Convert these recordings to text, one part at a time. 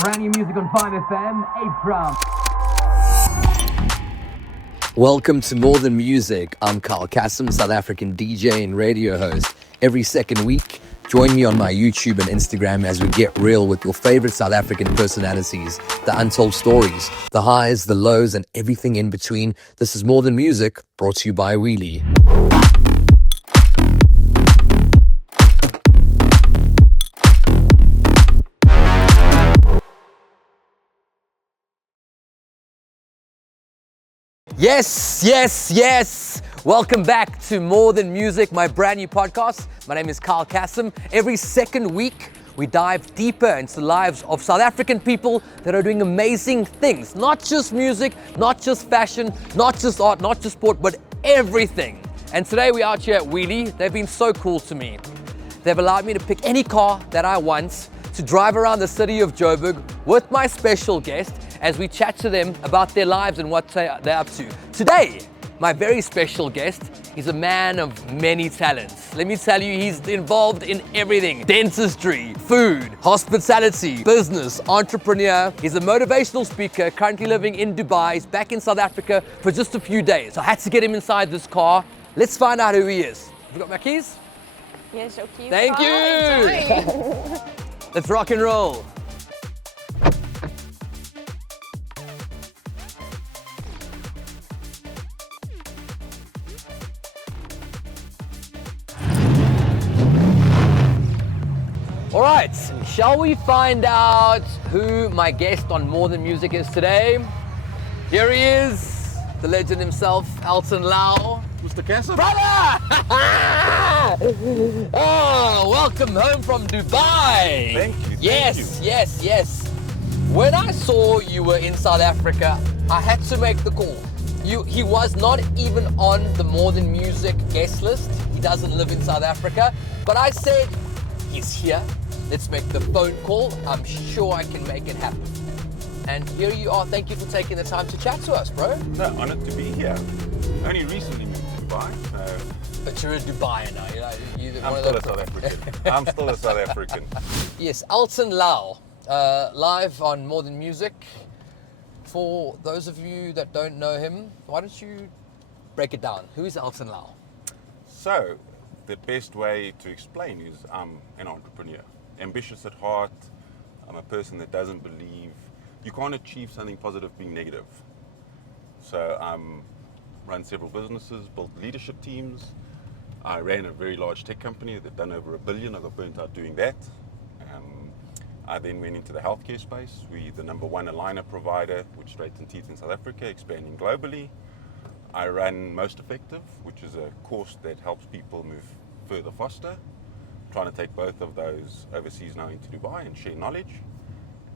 Brand new music on 5FM, 8 Drum. Welcome to More Than Music. I'm Kyle Cassim, South African DJ and radio host. Every second week, join me on my YouTube and Instagram as we get real with your favorite South African personalities, the untold stories, the highs, the lows, and everything in between. This is More Than Music, brought to you by Wheelie. Yes. Welcome back to More Than Music, my brand new podcast. My name is Kyle Cassim. Every second week, we dive deeper into the lives of South African people that are doing amazing things. Not just music, not just fashion, not just art, not just sport, but everything. And today we're out here at Wheelie. They've been so cool to me. They've allowed me to pick any car that I want to drive around the city of Joburg with my special guest as we chat to them about their lives and what they're up to. Today, my very special guest is a man of many talents. Let me tell you, he's involved in everything: dentistry, food, hospitality, business, entrepreneur. He's a motivational speaker, currently living in Dubai. He's back in South Africa for just a few days. I had to get him inside this car. Let's find out who he is. Have you got my keys? Yes, your keys. Thank you. Let's rock and roll. All right, shall we find out who my guest on More Than Music is today? Here he is, the legend himself, Elton Lau. Mr. Cassim. Brother! Oh, welcome home from Dubai. Thank you. Yes. When I saw you were in South Africa, I had to make the call. He was not even on the More Than Music guest list. He doesn't live in South Africa. But I said, he's here. Let's make the phone call. I'm sure I can make it happen. And here you are. Thank you for taking the time to chat to us, bro. No, honored to be here. Only recently moved to Dubai. But you're a Dubai now. You're I'm one still of a South African. I'm still a South African. Yes, Elton Lau, live on More Than Music. For those of you that don't know him, why don't you break it down? Who is Elton Lau? So, the best way to explain is I'm an entrepreneur. Ambitious at heart. I'm a person that doesn't believe you can't achieve something positive being negative. So run several businesses, built leadership teams. I ran a very large tech company that done over $1 billion. I got burnt out doing that. I then went into the healthcare space. We're the number one aligner provider, which straightens teeth in South Africa, expanding globally. I run Most Effective, which is a course that helps people move further faster. Trying to take both of those overseas now into Dubai and share knowledge.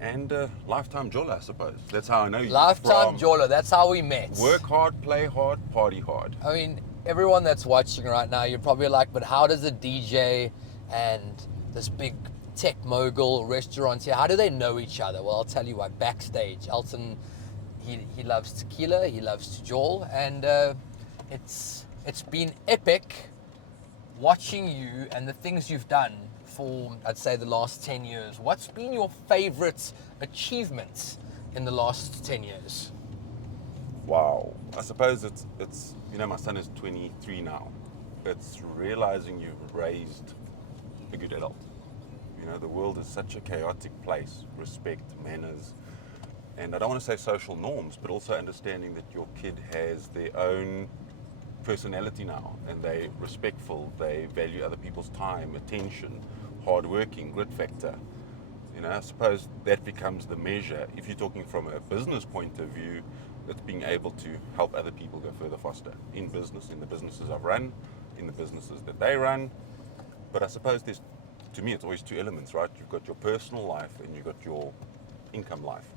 And lifetime jeweler, I suppose. That's how I know you. Lifetime jeweler, that's how we met. Work hard, play hard, party hard. I mean, everyone that's watching right now, you're probably like, but how does a DJ and this big tech mogul restaurateur, how do they know each other? Well, I'll tell you what, backstage, Elton, he loves tequila, he loves to jewel, and it's been epic watching you and the things you've done for, I'd say, the last 10 years. What's been your favorite achievements in the last 10 years? Wow. I suppose it's my son is 23 now. It's realizing you've raised a good adult. The world is such a chaotic place. Respect, manners, and I don't want to say social norms, but also understanding that your kid has their own personality now, and they're respectful, they value other people's time, attention, hardworking, grit factor. I suppose that becomes the measure. If you're talking from a business point of view, it's being able to help other people go further faster in business, in the businesses I've run, in the businesses that they run. But I suppose to me, it's always two elements, right? You've got your personal life and you've got your income life.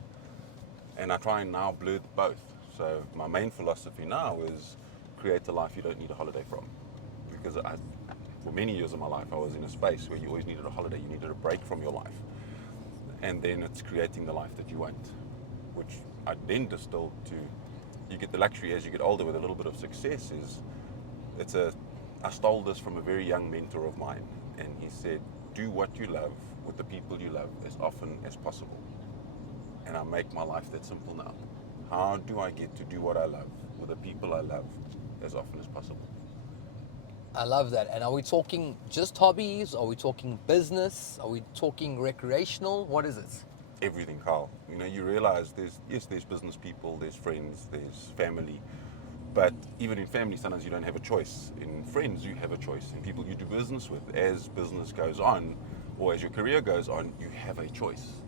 And I try and now blur both. So my main philosophy now is create a life you don't need a holiday from. Because for many years of my life, I was in a space where you always needed a holiday, you needed a break from your life. And then it's creating the life that you want, which I then distilled to, you get the luxury as you get older with a little bit of success I stole this from a very young mentor of mine, and he said, do what you love with the people you love as often as possible. and I make my life that simple now. How do I get to do what I love with the people I love as often as possible? I love that. And are we talking just hobbies? Are we talking business? Are we talking recreational? What is it? Everything, Carl. You know, you realize there's business people, there's friends, there's family. But even in family, sometimes you don't have a choice. In friends, you have a choice. In people you do business with, as business goes on, or as your career goes on, you have a choice.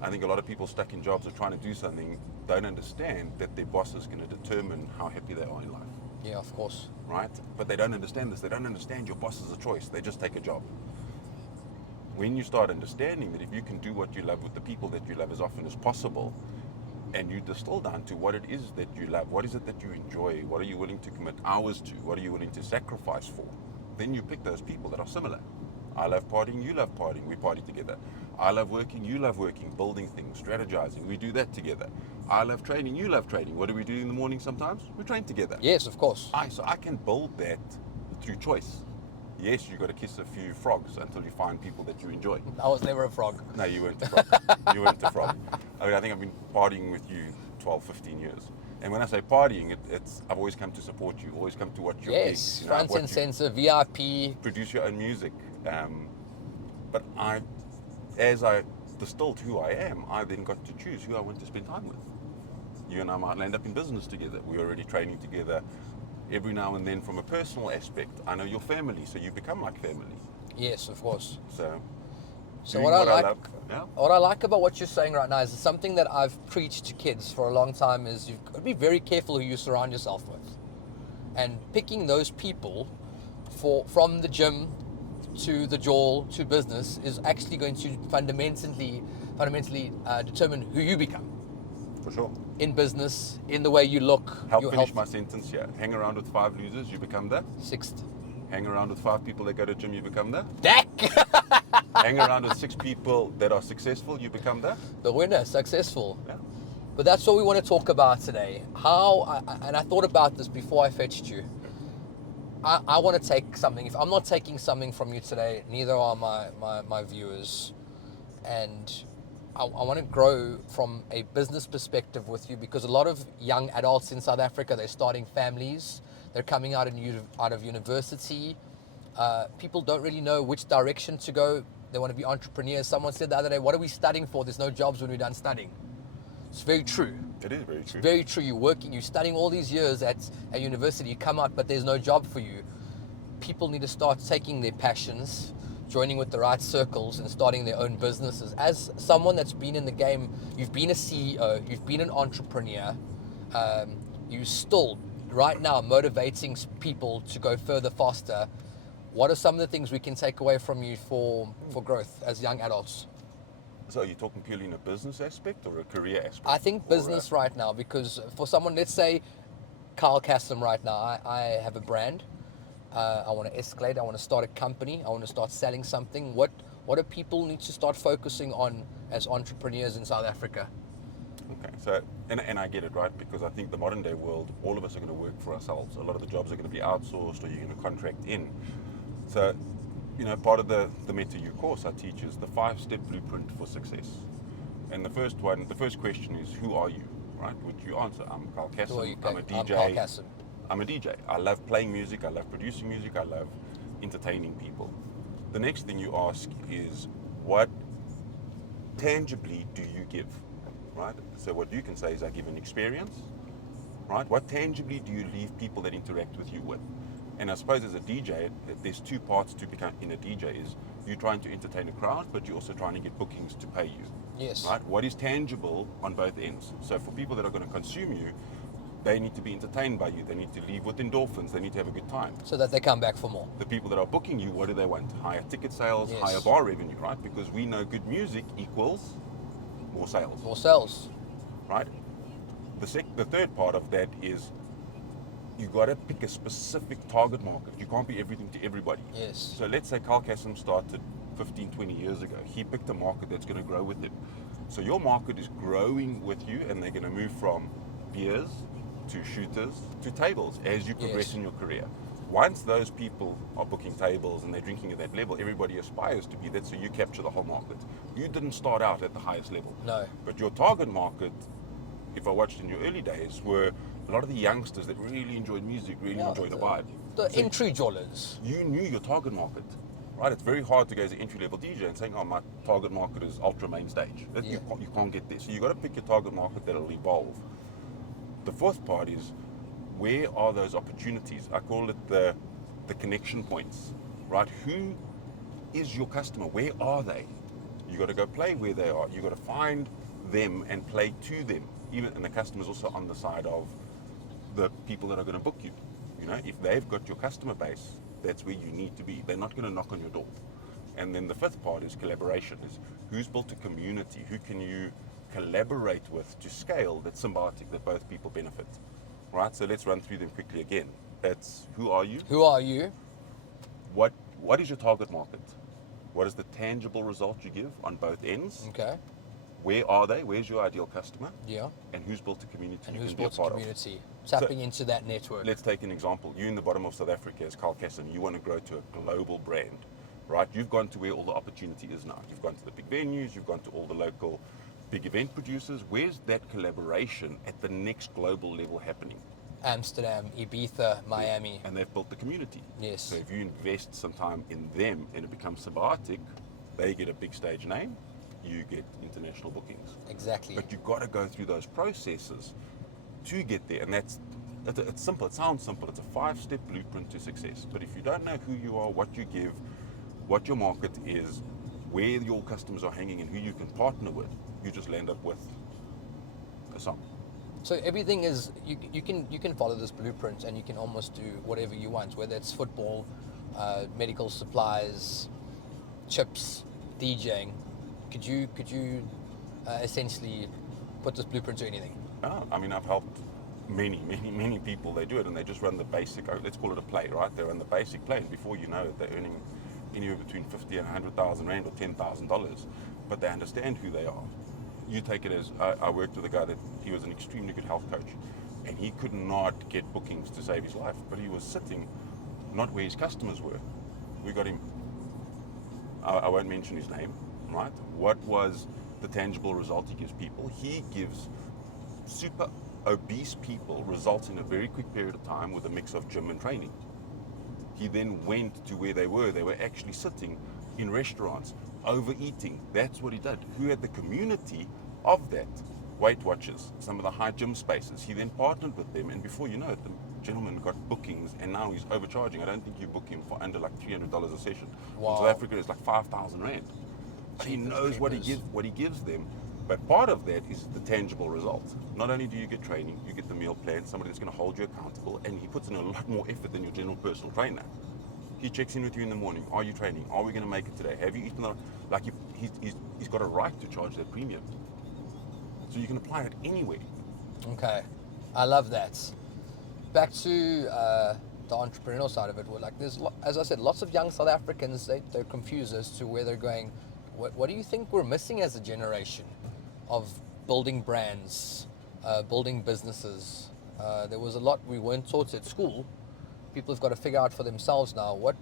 I think a lot of people stuck in jobs or trying to do something don't understand that their boss is going to determine how happy they are in life. Yeah, of course. Right? But they don't understand this. They don't understand your boss is a choice. They just take a job. When you start understanding that if you can do what you love with the people that you love as often as possible, and you distill down to what it is that you love, what is it that you enjoy, what are you willing to commit hours to, what are you willing to sacrifice for, then you pick those people that are similar. I love partying, you love partying, we party together. I love working, you love working, building things, strategizing, we do that together. I love training, you love training. What do we do in the morning sometimes? We train together. Yes, of course. So I can build that through choice. Yes, you got to kiss a few frogs until you find people that you enjoy. I was never a frog. No, you weren't a frog. You weren't a frog. I mean, I think I've been partying with you 12, 15 years. And when I say partying, it's I've always come to support you, always come to watch your gigs. Yes, front and center, VIP. Produce your own music. But as I distilled who I am, I then got to choose who I want to spend time with. You and I might end up in business together. We're already training together. Every now and then, from a personal aspect, I know your family, so you become like family. Yes, of course. So what I like, love, yeah? what I like about what you're saying right now is something that I've preached to kids for a long time is you've got to be very careful who you surround yourself with, and picking those people from the gym to the jaw to business is actually going to fundamentally determine who you become. For sure. In business, in the way you look. Help finish my sentence here. Hang around with 5 losers, you become the sixth. Hang around with 5 people that go to the gym, you become the Dak. Hang around with 6 people that are successful, you become the winner, successful. Yeah. But that's what we want to talk about today. And I thought about this before I fetched you. I want to take something. If I'm not taking something from you today, neither are my viewers. And I want to grow from a business perspective with you, because a lot of young adults in South Africa, they're starting families, they're coming out of university. People don't really know which direction to go. They want to be entrepreneurs. Someone said the other day, what are we studying for? There's no jobs when we're done studying. It's very true. It is very true. It's very true. You're working, you're studying all these years at university, you come out, but there's no job for you. People need to start taking their passions, joining with the right circles, and starting their own businesses. As someone that's been in the game, you've been a CEO, you've been an entrepreneur, you're still right now motivating people to go further, faster. What are some of the things we can take away from you for growth as young adults? So are you talking purely in a business aspect or a career aspect? I think business right now, because for someone, let's say Kyle Cassim right now, I have a brand. I want to escalate. I want to start a company. I want to start selling something. What do people need to start focusing on as entrepreneurs in South Africa? Okay, so, and I get it, right? Because I think the modern day world, all of us are going to work for ourselves. A lot of the jobs are going to be outsourced, or you're going to contract in. So, you know, part of the MetaU course I teach is the 5-step blueprint for success. And the first question is, who are you, right? Which you answer. I'm Kyle Cassim. I'm a DJ. I'm Kyle Cassim. I'm a DJ. I love playing music. I love producing music. I love entertaining people. The next thing you ask is, what tangibly do you give, right? So what you can say is, I give an experience, right? What tangibly do you leave people that interact with you with? And I suppose as a DJ, there's 2 parts to become in a DJ. Is you're trying to entertain a crowd, but you're also trying to get bookings to pay you. Yes. Right? What is tangible on both ends? So for people that are going to consume you, they need to be entertained by you. They need to leave with endorphins. They need to have a good time. So that they come back for more. The people that are booking you, what do they want? Higher ticket sales, Yes. higher bar revenue, right? Because we know good music equals more sales. More sales. Right? The third part of that is you got to pick a specific target market. You can't be everything to everybody. Yes. So let's say Kyle Cassim started 15, 20 years ago. He picked a market that's going to grow with him. So your market is growing with you, and they're going to move from beers to shooters to tables as you progress Yes. in your career. Once those people are booking tables and they're drinking at that level, everybody aspires to be that, so you capture the whole market. You didn't start out at the highest level. No. But your target market, if I watched in your early days, were a lot of the youngsters that really enjoyed music, really enjoyed the vibe. The So entry jollers. you knew your target market, right? It's very hard to go as an entry-level DJ and saying, oh, my target market is ultra main stage. You can't get there. So you got to pick your target market that'll evolve. The fourth part is, where are those opportunities? I call it the connection points, right? Who is your customer? Where are they? You got to go play where they are. You got to find them and play to them. And the customer's also on the side of the people that are going to book you. You know, if they've got your customer base, that's where you need to be. They're not going to knock on your door. And then the fifth part is collaboration. Is who's built a community? Who can you collaborate with to scale that's symbiotic, that both people benefit? Right, so let's run through them quickly again. That's who are you? Who are you? What is your target market? What is the tangible result you give on both ends? Okay. Where are they? Where's your ideal customer? Yeah. And who's built a community And you who's can be a built a part community? Tapping into that network. Let's take an example. You're in the bottom of South Africa as Kyle Cassim. You want to grow to a global brand, right? You've gone to where all the opportunity is now. You've gone to the big venues. You've gone to all the local big event producers. Where's that collaboration at the next global level happening? Amsterdam, Ibiza, Miami. And they've built the community. Yes. So if you invest some time in them and it becomes symbiotic, they get a big stage name, you get international bookings. Exactly. But you've got to go through those processes to get there. And it's simple. It sounds simple. It's a 5-step blueprint to success. But if you don't know who you are, what you give, what your market is, where your customers are hanging and who you can partner with, you just land up with a song. So everything is, you can follow this blueprint and you can almost do whatever you want, whether it's football, medical supplies, chips, DJing. Could you essentially put this blueprint to anything? I mean, I've helped many people. They do it and they just run the basic, let's call it a play, right? They run the basic play, and before you know it, they're earning anywhere between 50 and 100,000 Rand or $10,000, but they understand who they are. You take it as, I worked with a guy that he was an extremely good health coach, and he could not get bookings to save his life, but he was sitting not where his customers were. We got him, I won't mention his name, right? What was the tangible result he gives people? He gives super obese people results in a very quick period of time with a mix of gym and training. He then went to where they were. They were actually sitting in restaurants, overeating. That's what he did. Who had the community of that? Weight Watchers, some of the high gym spaces. He then partnered with them, and before you know it, the gentleman got bookings, and now he's overcharging. I don't think you book him for under like $300 a session. Wow. In South Africa, it's like 5,000 Rand. But he knows what he gives them. But part of that is the tangible result. Not only do you get training, you get the meal plan, somebody that's going to hold you accountable, and he puts in a lot more effort than your general personal trainer. He checks in with you in the morning. Are you training? Are we going to make it today? Have you eaten? Like he's got a right to charge that premium. So you can apply it anywhere. Okay, I love that. Back to the entrepreneurial side of it. We're like, there's, as I said, lots of young South Africans. They're confused as to where they're going. What do you think we're missing as a generation of building brands, building businesses? There was a lot we weren't taught at school. People have got to figure out for themselves now. What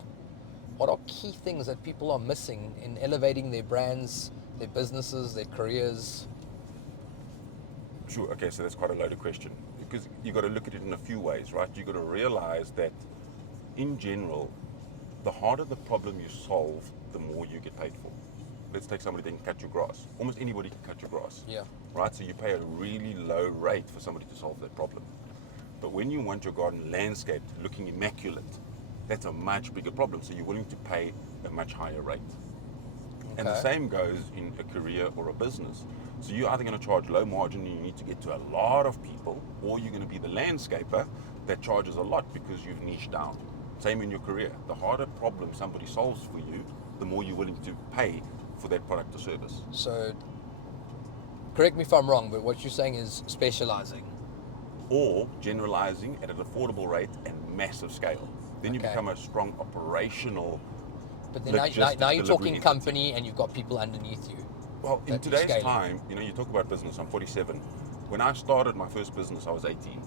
are key things that people are missing in elevating their brands, their businesses, their careers? Sure. Okay, so that's quite a loaded question, because you got to look at it in a few ways, right? You got to realize that, in general, the harder the problem you solve, the more you get paid for. Let's take somebody that can cut your grass. Almost anybody can cut your grass. Yeah. Right? So you pay a really low rate for somebody to solve that problem. But when you want your garden landscaped, looking immaculate, that's a much bigger problem. So you're willing to pay a much higher rate. Okay. And the same goes in a career or a business. So you're either going to charge low margin and you need to get to a lot of people, or you're going to be the landscaper that charges a lot because you've niched down. Same in your career. The harder problem somebody solves for you, the more you're willing to pay for that product or service. So, correct me if I'm wrong, but what you're saying is specializing. Or generalizing at an affordable rate and massive scale. Then you become a strong operational. But then now you're talking company and you've got people underneath you. Well, in today's time, you talk about business, I'm 47. When I started my first business, I was 18.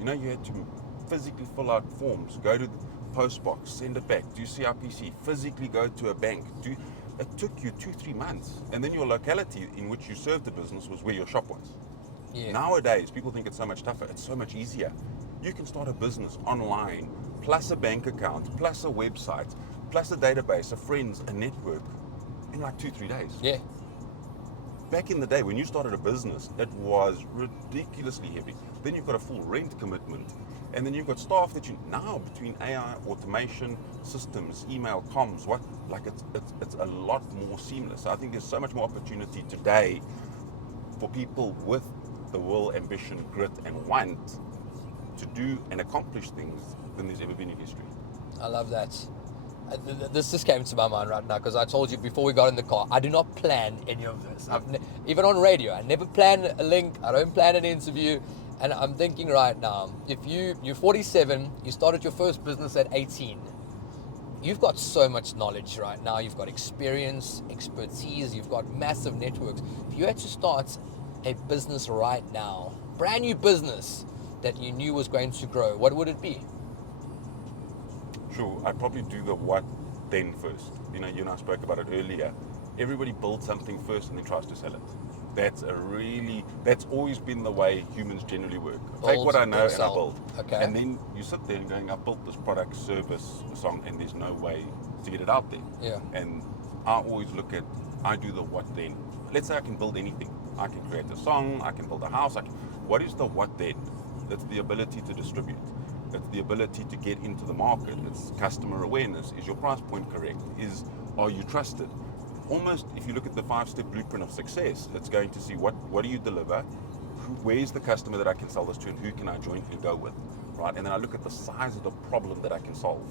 You had to physically fill out forms, go to post box, send it back, do CRPC, physically go to a bank. It took you 2-3 months. And then your locality in which you served the business was where your shop was. Yeah. Nowadays, people think it's so much tougher. It's so much easier. You can start a business online, plus a bank account, plus a website, plus a database of friends, a network, in like 2-3 days. Yeah. Back in the day, when you started a business, it was ridiculously heavy. Then you've got a full rent commitment, and then you've got staff that now between AI, automation, systems, email, comms, it's a lot more seamless. I think there's so much more opportunity today for people with the will, ambition, grit, and want to do and accomplish things than there's ever been in history. I love that. This just came to my mind right now because I told you before we got in the car, I do not plan any of this. Even on radio, I never plan a link, I don't plan an interview. And I'm thinking right now, if you're 47, you started your first business at 18, you've got so much knowledge right now, you've got experience, expertise, you've got massive networks. If you had to start a business right now, brand new business that you knew was going to grow, what would it be? Sure, I'd probably do the what then first. You and I spoke about it earlier. Everybody builds something first and then tries to sell it. That's always been the way humans generally work. Take what I know and I build. Okay. And then you sit there and going, I've built this product, service, song, and there's no way to get it out there. Yeah. And I always I do the what then. Let's say I can build anything. I can create a song, I can build a house. What is the what then? It's the ability to distribute. It's the ability to get into the market. It's customer awareness. Is your price point correct? Are you trusted? Almost, if you look at the 5-step blueprint of success, it's going to see what do you deliver, where's the customer that I can sell this to, and who can I jointly go with, right? And then I look at the size of the problem that I can solve.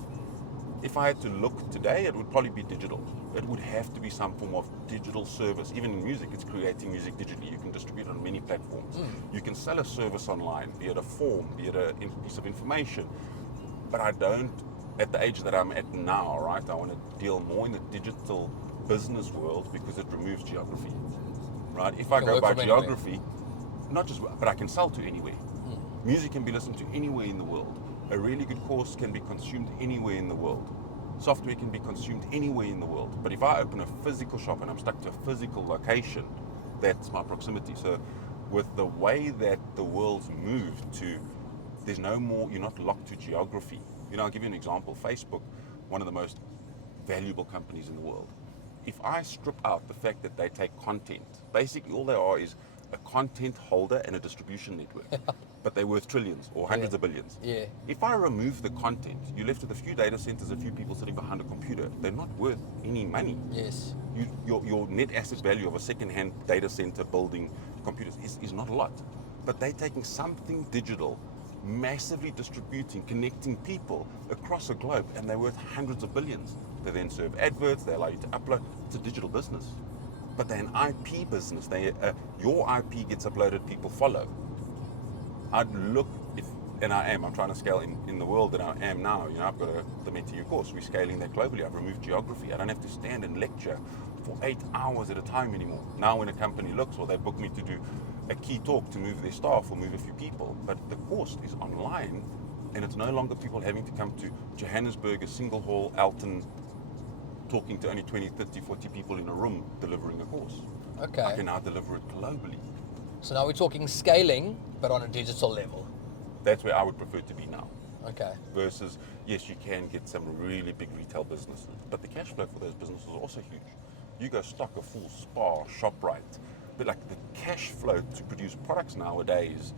If I had to look today, it would probably be digital. It would have to be some form of digital service. Even in music, it's creating music digitally. You can distribute it on many platforms. You can sell a service online, be it a form, be it a piece of information. But I don't, at the age that I'm at now, right, I want to deal more in the digital business world because it removes geography, right? If I go by geography, but I can sell to anywhere. Music can be listened to anywhere in the world. A really good course can be consumed anywhere in the world. Software can be consumed anywhere in the world. But if I open a physical shop and I'm stuck to a physical location, that's my proximity. So with the way that the world's moved to, there's no more, you're not locked to geography. I'll give you an example. Facebook, one of the most valuable companies in the world. If I strip out the fact that they take content, basically all they are is a content holder and a distribution network. But they're worth trillions or hundreds of billions. Yeah. If I remove the content, you're left with a few data centers, a few people sitting behind a computer. They're not worth any money. Yes. Your net asset value of a second-hand data center building computers is not a lot. But they're taking something digital, massively distributing, connecting people across a globe, and they're worth hundreds of billions. They then serve adverts, they allow you to upload. It's a digital business. But they're an IP business. Your IP gets uploaded, people follow. I'm trying to scale in the world that I am now. I've got the Meta course. We're scaling that globally. I've removed geography. I don't have to stand and lecture for 8 hours at a time anymore. Now when a company looks, or they book me to do a key talk to move their staff or move a few people, but the course is online, and it's no longer people having to come to Johannesburg, a single hall, Elton, talking to only 20, 30, 40 people in a room delivering a course. Okay. I can now deliver it globally. So now we're talking scaling, but on a digital level. That's where I would prefer to be now. Okay. Versus, yes, you can get some really big retail businesses, but the cash flow for those businesses is also huge. You go stock a full Spar, ShopRite, but like the cash flow to produce products nowadays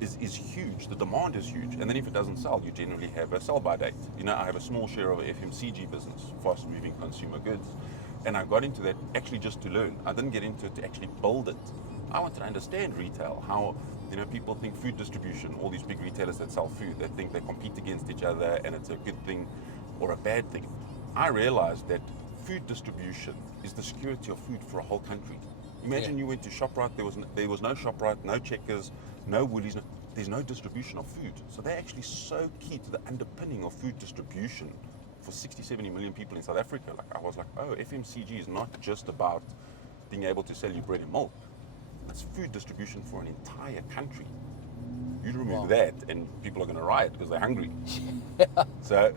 is huge. The demand is huge. And then if it doesn't sell, you generally have a sell-by date. I have a small share of a FMCG business, fast-moving consumer goods. And I got into that actually just to learn. I didn't get into it to actually build it. I wanted to understand retail, how people think food distribution, all these big retailers that sell food, they think they compete against each other and it's a good thing or a bad thing. I realized that food distribution is the security of food for a whole country. Imagine you went to ShopRite, there was no ShopRite, no Checkers, no Woolies, there's no distribution of food. So they're actually so key to the underpinning of food distribution for 60, 70 million people in South Africa. I was like, oh, FMCG is not just about being able to sell you bread and milk. It's food distribution for an entire country. You remove Wow. that, and people are going to riot because they're hungry. So,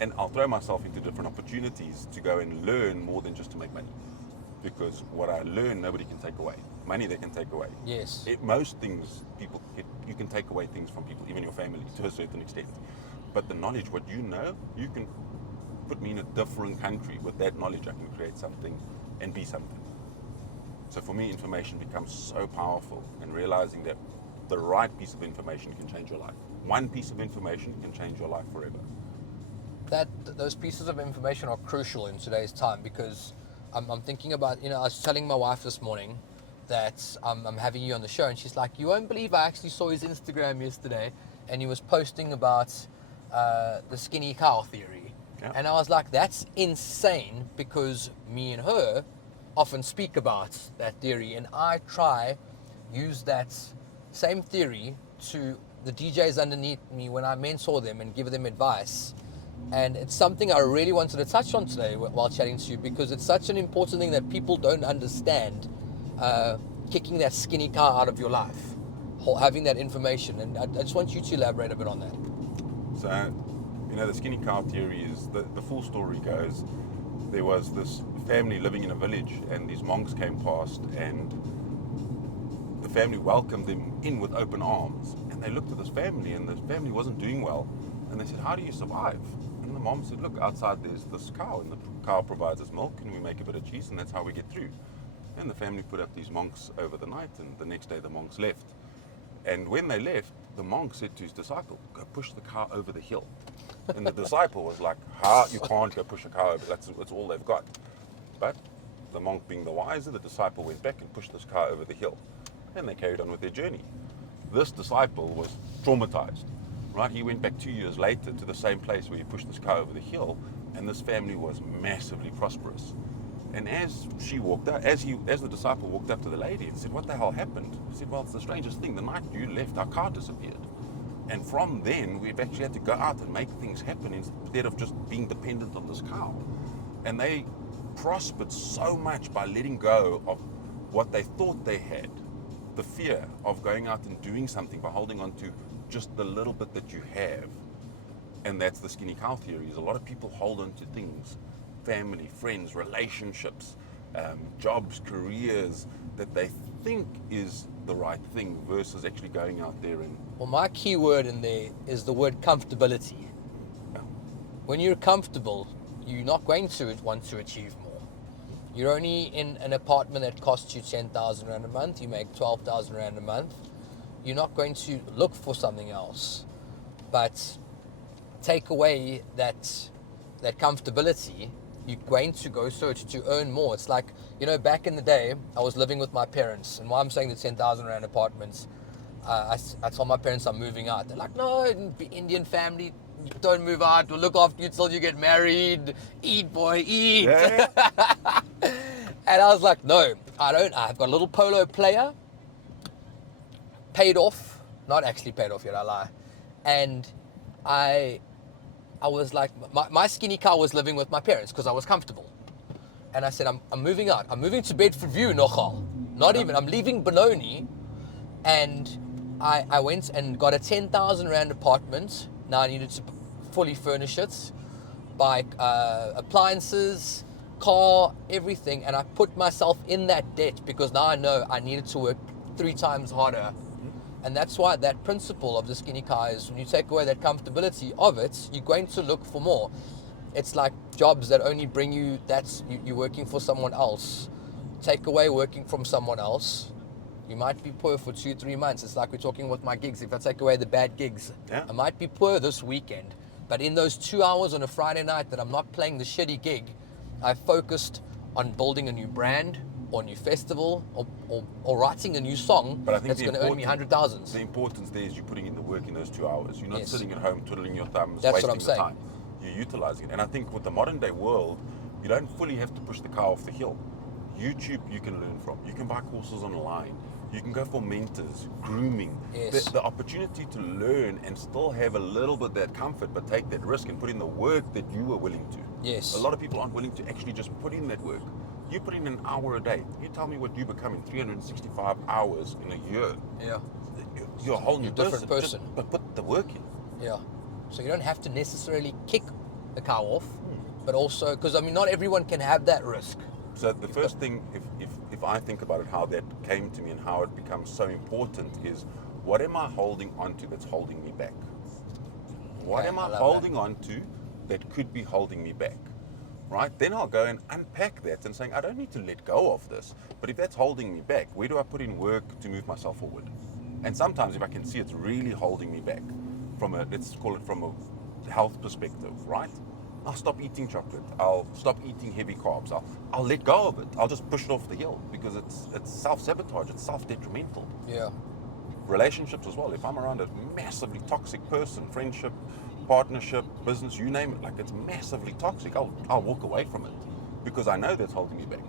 and I'll throw myself into different opportunities to go and learn more than just to make money. Because what I learn, nobody can take away. Money they can take away. Yes. Most things, you can take away things from people, even your family, to a certain extent. But the knowledge, what you know, you can put me in a different country. With that knowledge, I can create something and be something. So for me, information becomes so powerful, and realizing that the right piece of information can change your life. One piece of information can change your life forever. Those pieces of information are crucial in today's time, because I'm thinking about, I was telling my wife this morning that I'm having you on the show, and she's like, you won't believe I actually saw his Instagram yesterday, and he was posting about the skinny cow theory. Yeah. And I was like, that's insane, because me and her often speak about that theory, and I try use that same theory to the DJs underneath me when I mentor them and give them advice. And it's something I really wanted to touch on today while chatting to you, because it's such an important thing that people don't understand, kicking that skinny cow out of your life, having that information. And I just want you to elaborate a bit on that. So, the skinny cow theory is, the full story goes, there was this family living in a village, and these monks came past, and the family welcomed them in with open arms. And they looked at this family, and the family wasn't doing well. And they said, how do you survive? And the mom said, look, outside there's this cow, and the cow provides us milk, and we make a bit of cheese, and that's how we get through. And the family put up these monks over the night, and the next day the monks left. And when they left, the monk said to his disciple, go push the cow over the hill. And the disciple was like, you can't go push a cow over, that's all they've got. But the monk, being the wiser, the disciple went back and pushed this cow over the hill. And they carried on with their journey. This disciple was traumatized. Right, he went back 2 years later to the same place where he pushed this cow over the hill, and this family was massively prosperous. And as she walked out, as the disciple walked up to the lady and said, what the hell happened? He said, well, it's the strangest thing. The night you left, our car disappeared. And from then, we've actually had to go out and make things happen instead of just being dependent on this cow. And they prospered so much by letting go of what they thought they had, the fear of going out and doing something, by holding on to just the little bit that you have. And that's the skinny cow theory. Is a lot of people hold on to things, family, friends, relationships, jobs, careers, that they think is the right thing, versus actually going out there and... Well, my key word in there is the word comfortability. Yeah. When you're comfortable, you're not going to want to achieve more. You're only in an apartment that costs you 10,000 Rand a month, you make 12,000 Rand a month. You're not going to look for something else. But take away that comfortability, you're going to go search to earn more. It's like, back in the day, I was living with my parents, and why I'm saying the 10,000 Rand apartments, I told my parents I'm moving out. They're like, no, Indian family, don't move out, we'll look after you till you get married, eat boy, eat. Yeah. And I was like, no, I don't. I've got a little polo player, paid off, not actually paid off yet, I lie. And I was like, my skinny cow was living with my parents because I was comfortable. And I said, I'm moving out. I'm moving to Bedford View, nogal. Not even, I'm leaving Benoni. And I went and got a 10,000 Rand apartment. Now I needed to fully furnish it, buy appliances, car, everything. And I put myself in that debt because now I know I needed to work 3 times harder. And that's why that principle of the skinny cow is, when you take away that comfortability of it, you're going to look for more. It's like jobs that only bring you, you're working for someone else. Take away working from someone else, you might be poor for 2-3 months. It's like we're talking with my gigs. If I take away the bad gigs, I might be poor this weekend. But in those 2 hours on a Friday night that I'm not playing the shitty gig, I focused on building a new brand, or a new festival, or writing a new song that's going to earn me 100,000. The importance there is you're putting in the work in those 2 hours. You're not sitting at home twiddling your thumbs, that's wasting what I'm the saying. time. You're utilizing it. And I think with the modern day world, you don't fully have to push the cow off the hill. YouTube you can learn from. You can buy courses online. You can go for mentors, grooming. Yes. The opportunity to learn and still have a little bit of that comfort, but take that risk and put in the work that you are willing to. Yes. A lot of people aren't willing to actually just put in that work. You put in an hour a day. You tell me what you become in 365 hours in a year. Yeah. you're a whole new You're a different person. But put the work in. Yeah. So you don't have to necessarily kick the cow off, but also, because I mean, not everyone can have that risk. So the first thing, if I think about it, how that came to me and how it becomes so important is, what am I holding on to that's holding me back? What Okay, am I I love holding on to that could be holding me back? Right? Then I'll go and unpack that and saying, I don't need to let go of this. But if that's holding me back, where do I put in work to move myself forward? And sometimes if I can see it's really holding me back from a, let's call it from a health perspective, right? I'll stop eating chocolate. I'll stop eating heavy carbs. I'll let go of it. I'll just push it off the hill because it's self-sabotage. It's self-detrimental. Yeah. Relationships as well. If I'm around a massively toxic person, friendship, partnership, business, you name it, like it's massively toxic, I'll walk away from it because I know that's holding me back.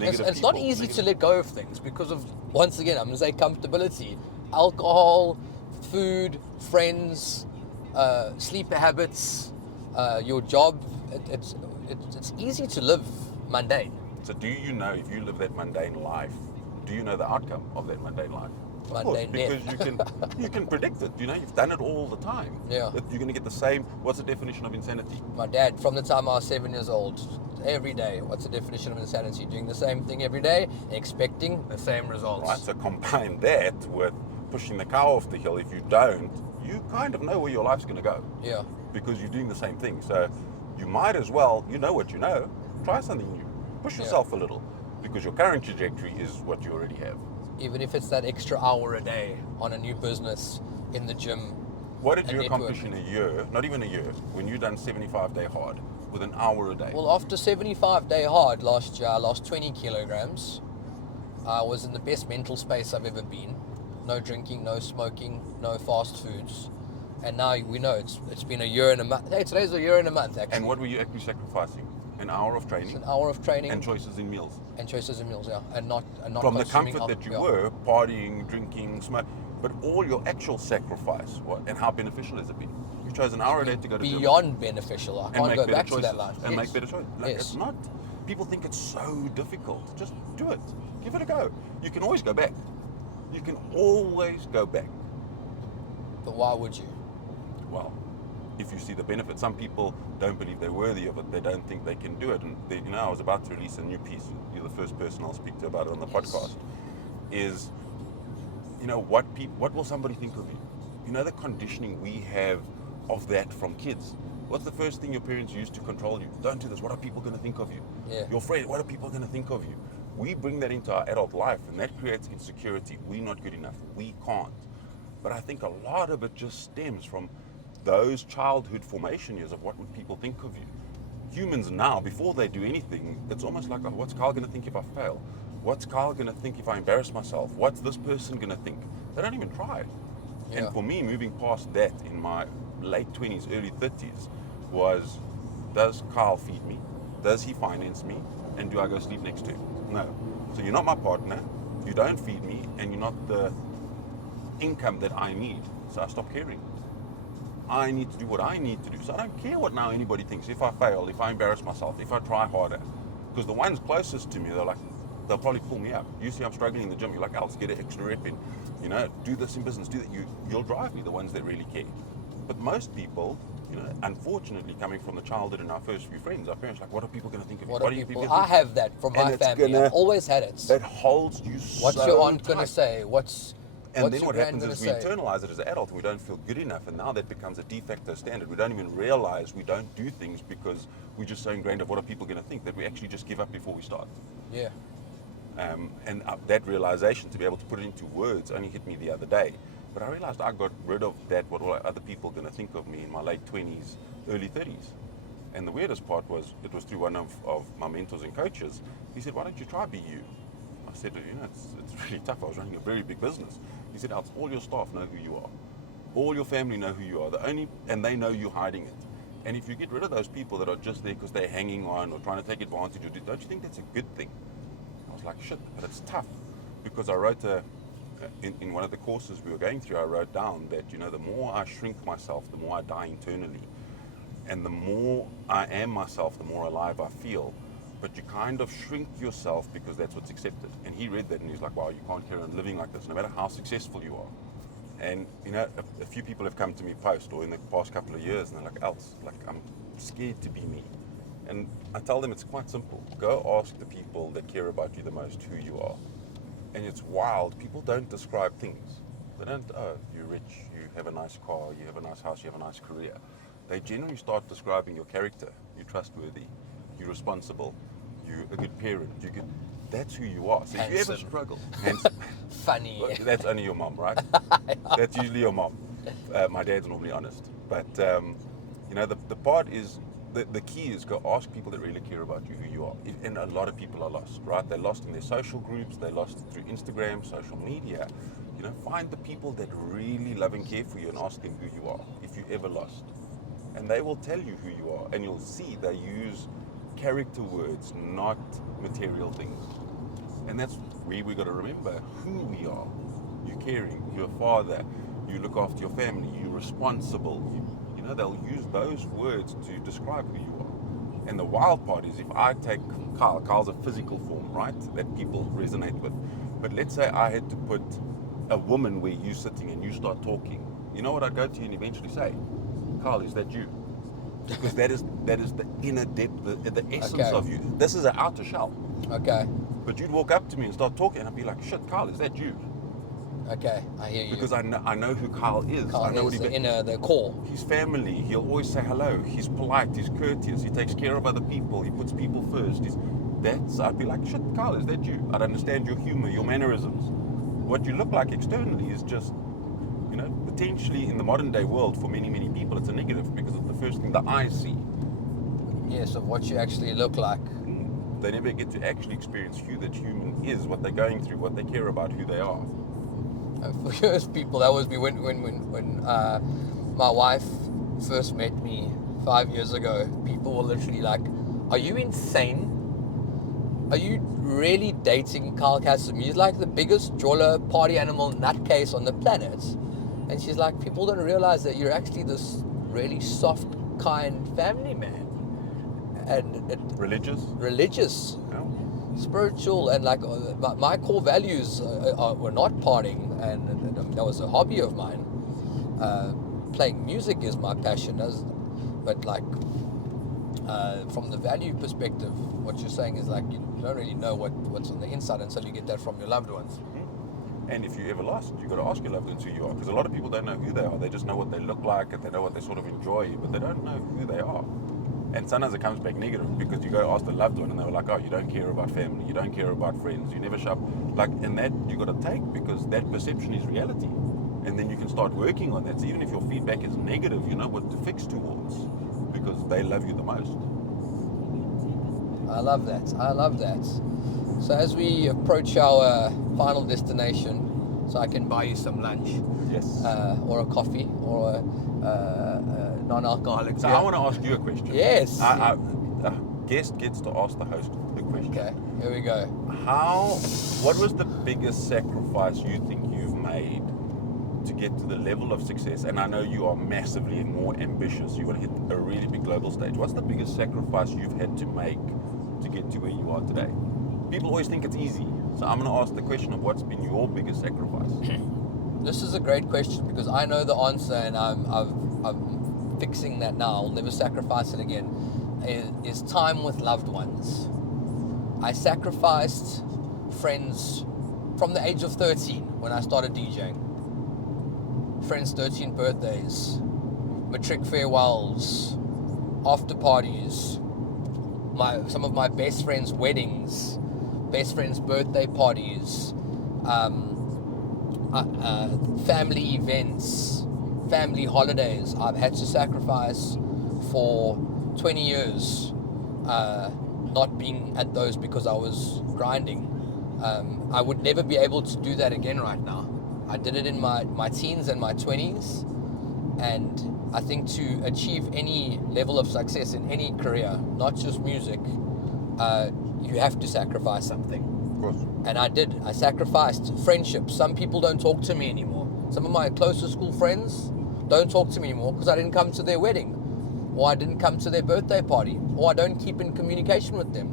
It's not easy to let go of things because of, once again, I'm going to say comfortability. Alcohol, food, friends, sleep habits, your job. It's easy to live mundane. So do you know, if you live that mundane life, do you know the outcome of that mundane life? Of course, Mundane because you can predict it. You know, you've done it all the time. Yeah. That you're going to get the same. What's the definition of insanity? My dad, from the time I was 7 years old, every day, what's the definition of insanity? Doing the same thing every day, expecting the same results. Right. So combine that with pushing the cow off the hill. If you don't, you kind of know where your life's going to go. Yeah. Because you're doing the same thing. So you might as well, you know what you know, try something new. Push yourself a little, because your current trajectory is what you already have. Even if it's that extra hour a day on a new business, in the gym. What did you accomplish in a year, not even a year, when you done 75-day hard with an hour a day? Well, after 75-day hard last year, I lost 20 kilograms. I was in the best mental space I've ever been. No drinking, no smoking, no fast foods. And now we know it's been a year and a month. Hey, today's a year and a month, actually. And what were you actually sacrificing? An hour of training? It's an hour of training. And choices in meals? And choices in meals, yeah. And not from the consuming comfort that you alcohol. were, partying, drinking, smoke, but all your actual sacrifice, and how beneficial has it been? You chose an hour a day to go to gym. Beyond beneficial. I can't go back to that life. And make better choices. Like, Yes. It's not, people think it's so difficult. Just do it. Give it a go. You can always go back. You can always go back. But why would you? Well, if you see the benefit. Some people don't believe they're worthy of it. They don't think they can do it. And they, I was about to release a new piece. You're the first person I'll speak to about it on the podcast. Is, what will somebody think of you? You know, the conditioning we have of that from kids. What's the first thing your parents use to control you? Don't do this. What are people going to think of you? Yeah. You're afraid. What are people going to think of you? We bring that into our adult life, and that creates insecurity. We're not good enough. We can't. But I think a lot of it just stems from those childhood formation years of what would people think of you. Humans now, before they do anything, it's almost like, what's Kyle going to think if I fail? What's Kyle going to think if I embarrass myself? What's this person going to think? They don't even try. Yeah. And for me, moving past that in my late 20s, early 30s, was, does Kyle feed me? Does he finance me? And do I go sleep next to him? No. So you're not my partner, you don't feed me, and you're not the income that I need. So I stopped caring. I need to do what I need to do. So I don't care what now anybody thinks. If I fail, if I embarrass myself, if I try harder. Because the ones closest to me, they'll probably pull me up. You see I'm struggling in the gym, you're like, let's get an extra rep in. Do this in business, do that. You'll drive me, the ones that really care. But most people, unfortunately, coming from the childhood and our first few friends, our parents are like, what are people going to think of you? What What are are you people? people I think? have that from my And it's family. gonna- I've always had it. That holds you What's so your aunt going to tight. say? And What's then your what grand happens gonna is we say? internalize it as an adult and we don't feel good enough, and now that becomes a de facto standard. We don't even realize we don't do things because we're just so ingrained of what are people going to think that we actually just give up before we start. Yeah. And that realization, to be able to put it into words, only hit me the other day. But I realized I got rid of that, what were other people going to think of me in my late 20s, early 30s. And the weirdest part was, it was through one of my mentors and coaches. He said, why don't you try be you? I said, it's really tough. I was running a very big business. He said, all your staff know who you are. All your family know who you are. And they know you're hiding it. And if you get rid of those people that are just there because they're hanging on or trying to take advantage of it, don't you think that's a good thing? I was like, shit, but it's tough. Because I wrote in one of the courses we were going through, I wrote down that, the more I shrink myself, the more I die internally. And the more I am myself, the more alive I feel. but you kind of shrink yourself because that's what's accepted. And he read that and he's like, wow, you can't carry on living like this, no matter how successful you are. And you know, a few people have come to me post or in the past couple of years and they're like, else, like I'm scared to be me. And I tell them it's quite simple. Go ask the people that care about you the most who you are. And it's wild. People don't describe things. They don't, oh, you're rich, you have a nice car, you have a nice house, you have a nice career. They generally start describing your character. You're trustworthy, you're responsible, you're a good parent, you're good. That's who you are. So if you ever struggle, funny. That's only your mom, right? That's usually your mom. My dad's normally honest. But, you know, the part is, the key is go ask people that really care about you who you are. And a lot of people are lost, right? They're lost in their social groups, they're lost through Instagram, social media. You know, find the people that really love and care for you and ask them who you are, if you're ever lost. And they will tell you who you are. And you'll see they use character words, not material things. And that's where we got to remember who we are. You're caring, you're a father, you look after your family, you're responsible. You know, they'll use those words to describe who you are. And the wild part is if I take Kyle's a physical form, right, that people resonate with. But let's say I had to put a woman where you're sitting and you start talking. You know what I'd go to you and eventually say? Kyle, is that you? Because that is the inner depth, the essence of you. This is an outer shell. Okay. But you'd walk up to me and start talking, and I'd be like, "Shit, Kyle, is that you?" Okay, I hear you. Because I know who Kyle is. Kyle I know is the core. His family. He'll always say hello. He's polite. He's courteous. He takes care of other people. He puts people first. I'd be like, "Shit, Kyle, is that you?" I'd understand your humor, your mannerisms. What you look like externally is just, you know, potentially in the modern day world for many, many people it's a negative because it's the first thing the eyes see. Yes, of what you actually look like. They never get to actually experience who that human is, what they're going through, what they care about, who they are. For most people, that was me when my wife first met me 5 years ago. People were literally like, "Are you insane? Are you really dating Kyle Cassim? He's like the biggest joller party animal nutcase on the planet." And she's like, "People don't realize that you're actually this really soft, kind family man." And religious, Yeah. spiritual, and like my core values were not partying, and that was a hobby of mine. Playing music is my passion, but like from the value perspective, what you're saying is like you don't really know what's on the inside until you get that from your loved ones. And if you're ever lost, you've got to ask your loved ones who you are, because a lot of people don't know who they are. They just know what they look like and they know what they sort of enjoy, but they don't know who they are. And sometimes it comes back negative because you go ask the loved one and they were like, "Oh, you don't care about family, you don't care about friends, you never shop." Like, and that you got to take because that perception is reality. And then you can start working on that. So even if your feedback is negative, you know what to fix towards because they love you the most. I love that. So as we approach our final destination, so I can buy you some lunch. Yes. Or a coffee or a non-alcoholic So beer. I want to ask you a question. Yes. The guest gets to ask the host the question. Okay, here we go. What was the biggest sacrifice you think you've made to get to the level of success? And I know you are massively more ambitious. You want to hit a really big global stage. What's the biggest sacrifice you've had to make to get to where you are today? People always think it's easy. So I'm going to ask the question of what's been your biggest sacrifice? This is a great question because I know the answer and I'm fixing that now. I'll never sacrifice it again. Is time with loved ones. I sacrificed friends from the age of 13 when I started DJing. Friends' 13th birthdays, matric farewells, after parties, some of my best friends' weddings, best friends' birthday parties, family events, family holidays. I've had to sacrifice for 20 years not being at those because I was grinding. I would never be able to do that again right now. I did it in my teens and my 20s, and I think to achieve any level of success in any career, not just music, you have to sacrifice something. Of course. And I did. I sacrificed friendships. Some people don't talk to me anymore. Some of my closest school friends don't talk to me anymore because I didn't come to their wedding, or I didn't come to their birthday party, or I don't keep in communication with them.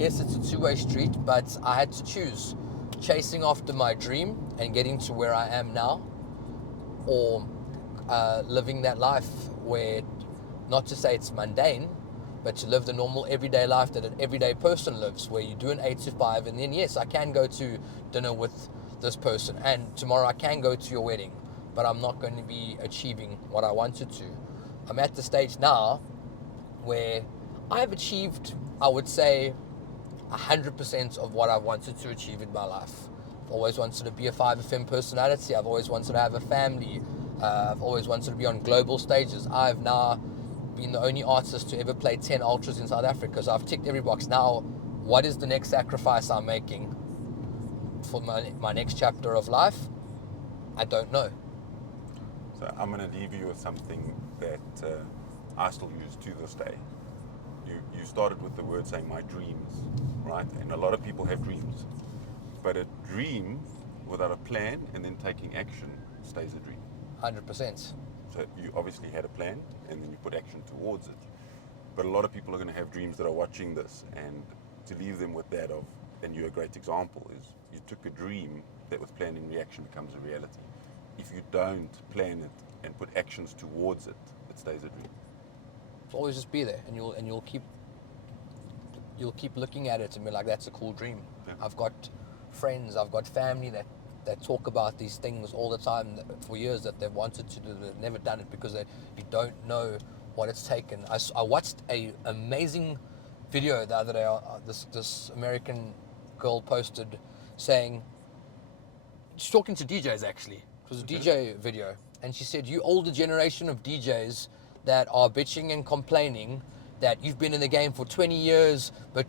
Yes, it's a two-way street, but I had to choose chasing after my dream and getting to where I am now, or living that life where, not to say it's mundane, but to live the normal everyday life that an everyday person lives, where you do an 8 to 5, and then yes, I can go to dinner with this person, and tomorrow I can go to your wedding, but I'm not going to be achieving what I wanted to. I'm at the stage now where I've achieved, I would say, 100% of what I wanted to achieve in my life. I've always wanted to be a 5FM personality. I've always wanted to have a family. I've always wanted to be on global stages. I've now been the only artist to ever play 10 ultras in South Africa. So I've ticked every box. Now, what is the next sacrifice I'm making for my next chapter of life? I don't know. So I'm going to leave you with something that I still use to this day. You started with the word saying my dreams, right? And a lot of people have dreams. But a dream without a plan and then taking action stays a dream. 100%. So you obviously had a plan and then you put action towards it. But a lot of people are going to have dreams that are watching this, and to leave them with that of, and you're a great example, is you took a dream that with plan and reaction becomes a reality. If you don't plan it and put actions towards it, it stays a dream. Always just be there, and you'll keep looking at it and be like, that's a cool dream. Yeah. I've got friends, I've got family that talk about these things all the time for years that they've wanted to do, they've never done it because you don't know what it's taken. I watched a amazing video the other day. This American girl posted saying, she's talking to DJs actually. It was a DJ video, and she said, you older generation of DJs that are bitching and complaining that you've been in the game for 20 years, but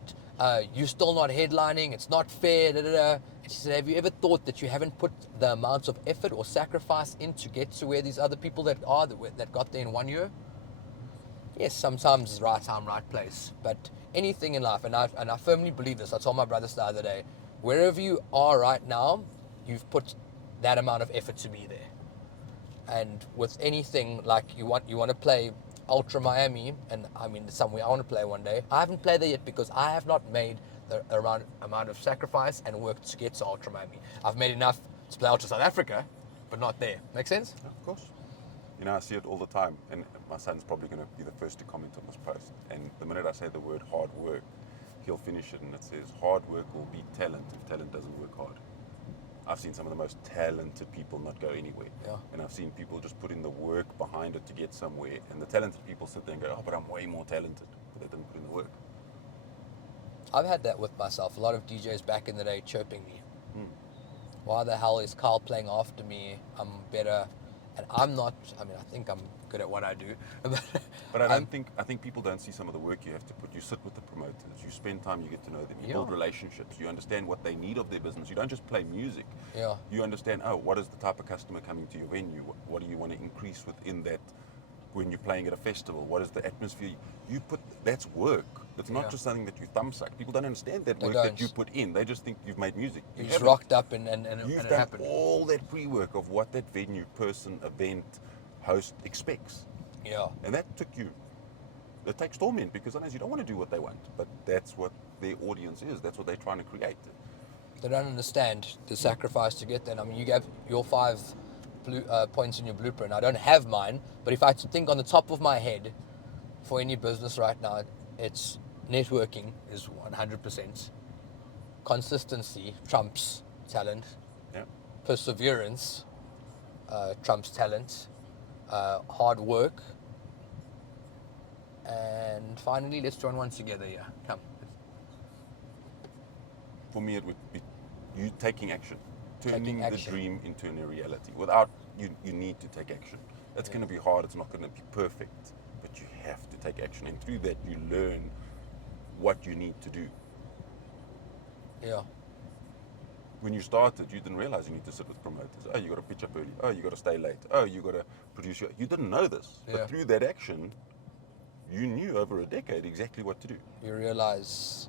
you're still not headlining, it's not fair, da, da, da. And she said, have you ever thought that you haven't put the amounts of effort or sacrifice in to get to where these other people that got there in 1 year? Yes, sometimes it's right time, right place, but anything in life, and I firmly believe this. I told my brothers the other day, wherever you are right now, you've put that amount of effort to be there. And with anything, like you want to play Ultra Miami, and I mean somewhere I want to play one day. I haven't played there yet because I have not made the amount of sacrifice and work to get to Ultra Miami. I've made enough to play Ultra South Africa, but not there. Make sense? Of course. You know, I see it all the time, and my son's probably going to be the first to comment on this post. And the minute I say the word hard work, he'll finish it and it says, hard work will beat talent if talent doesn't work hard. I've seen some of the most talented people not go anywhere. Yeah. And I've seen people just put in the work behind it to get somewhere. And the talented people sit there and go, oh, but I'm way more talented. But they didn't put in the work. I've had that with myself. A lot of DJs back in the day chirping me. Why the hell is Kyle playing after me? I'm better. And I'm not, I mean, I think I'm good at what I do. But I think people don't see some of the work you have to put. You sit with the promoters, you spend time, you get to know them, you build relationships, you understand what they need of their business. You don't just play music. Yeah. You understand, oh, what is the type of customer coming to your venue? What do you want to increase within that when you're playing at a festival? What is the atmosphere? That's work. It's not just something that you thumbsuck. People don't understand that work that you put in. They just think you've made music. You just rocked up and You've it done happened. all that pre-work of what that venue, person, event, host expects. Yeah. And that takes torment, because sometimes you don't want to do what they want, but that's what their audience is. That's what they're trying to create. They don't understand the sacrifice to get there. I mean, you gave your 5 points in your blueprint. I don't have mine, but if I had to think on the top of my head for any business right now, it's networking is 100%. Consistency trumps talent. Yeah. Perseverance trumps talent. Hard work. And finally, let's join one together here. Come. For me, it would be you taking action. Turning Taking the action. dream into a reality. Without, you need to take action. It's going to be hard. It's not going to be perfect. But you have to take action. And through that, you learn what you need to do. Yeah. When you started, you didn't realize you need to sit with promoters. Oh, you got to pitch up early. Oh, you got to stay late. Oh, you got to produce you didn't know this. Yeah. But through that action, you knew over a decade exactly what to do. You realize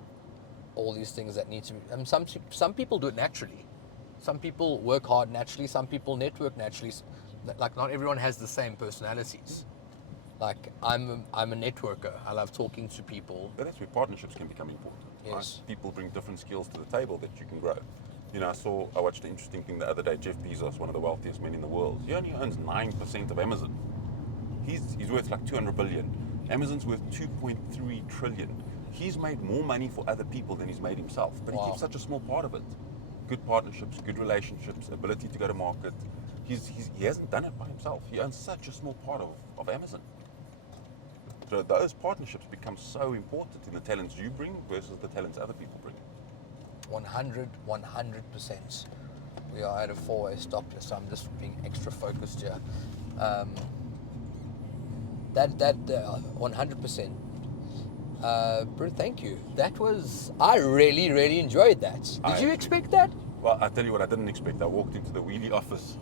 all these things that need to be. I mean, some people do it naturally. Some people work hard naturally. Some people network naturally. Like, not everyone has the same personalities. Like, I'm a networker. I love talking to people. But that's where partnerships can become important. Yes. Right? People bring different skills to the table that you can grow. You know, I watched an interesting thing the other day. Jeff Bezos, one of the wealthiest men in the world, he only owns 9% of Amazon. He's worth like 200 billion. Amazon's worth 2.3 trillion. He's made more money for other people than he's made himself, but he keeps such a small part of it. Good partnerships, good relationships, ability to go to market. He hasn't done it by himself. He owns such a small part of Amazon. So those partnerships become so important in the talents you bring versus the talents other people bring. 100%. We are at a four-way stop here, so I'm just being extra focused here. That 100%. Bro, thank you. I really enjoyed that. Did you expect that? Well, I tell you what I didn't expect. I walked into the wheelie office,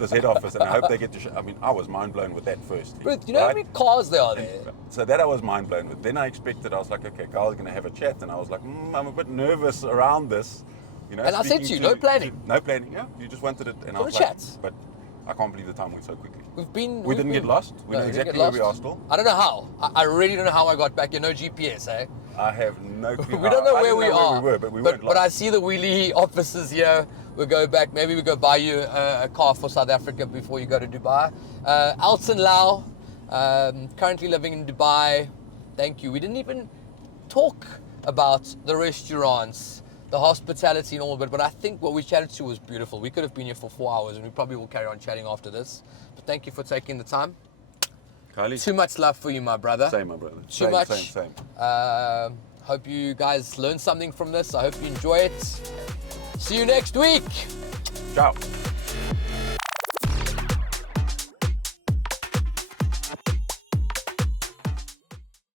this head office, and I hope they get to I mean, I was mind blown with that first. Bro, you know how many cars there are there? So that I was mind blown with. Then I expected, I was like, okay, Kyle's going to have a chat, and I was like, I'm a bit nervous around this. You know, and I said to you, no planning. No planning, yeah. You just wanted it, and I was like, but I can't believe the time went so quickly. We didn't get lost. We know exactly where we are still. I don't know how. I really don't know how I got back here. No GPS, eh? I have no clue. We don't know where we are. But we weren't lost. But I see the wheelie offices here. We'll go back. Maybe we go buy you a car for South Africa before you go to Dubai. Elton Lau, currently living in Dubai. Thank you. We didn't even talk about the restaurants, the hospitality and all of it, but I think what we chatted to was beautiful. We could have been here for 4 hours, and we probably will carry on chatting after this. But thank you for taking the time. Kylie. Too much love for you, my brother. Same, my brother. Too much. Same. Hope you guys learned something from this. I hope you enjoy it. See you next week. Ciao.